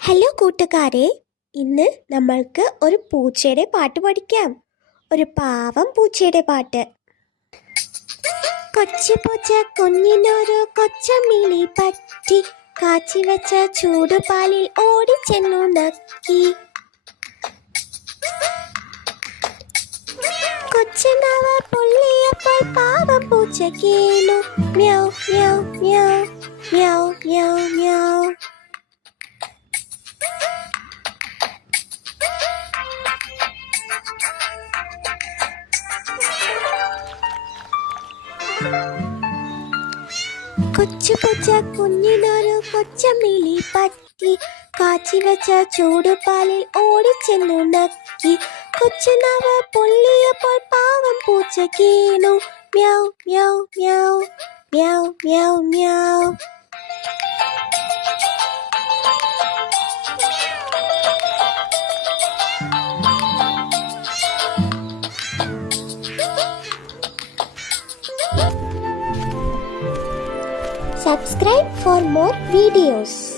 Hello കൂട്ടുകാരെ, ഇന്ന് നമ്മൾക്ക് ഒരു പൂച്ചയുടെ പാട്ട് പഠിക്കാം. ഒരു പാവം പൂച്ചയുടെ പാട്ട്. കൊച്ചു പൂച്ച കുഞ്ഞിനൊരു കൊച്ചമ്മിണി പറ്റി, കാച്ചി വെച്ച ചൂടുപാലിൽ ഓടിച്ചെന്നു നക്കി. കൊച്ചുനാവ പൊള്ളിയപ്പോൾ പാവം പൂച്ച കേണു. മ്യൗ മ്യൗ മ്യൗ മ്യൗ മ്യൗ മ്യൗ. കൊച്ചു പൂച്ച കുഞ്ഞിനൊരു കൊച്ചമ്മിണി പറ്റി, കാച്ചി വെച്ച ചൂടുപാലിൽ ഓടിച്ചെന്നു നക്കി. കൊച്ചുനാവ് പൊള്ളിയപ്പോൾ പാവം പൂച്ച കേണു. മ്യൗ മ്യൗ മ്യൗ മ്യൗ മ്യൗ മ്യൗ. Subscribe for more videos.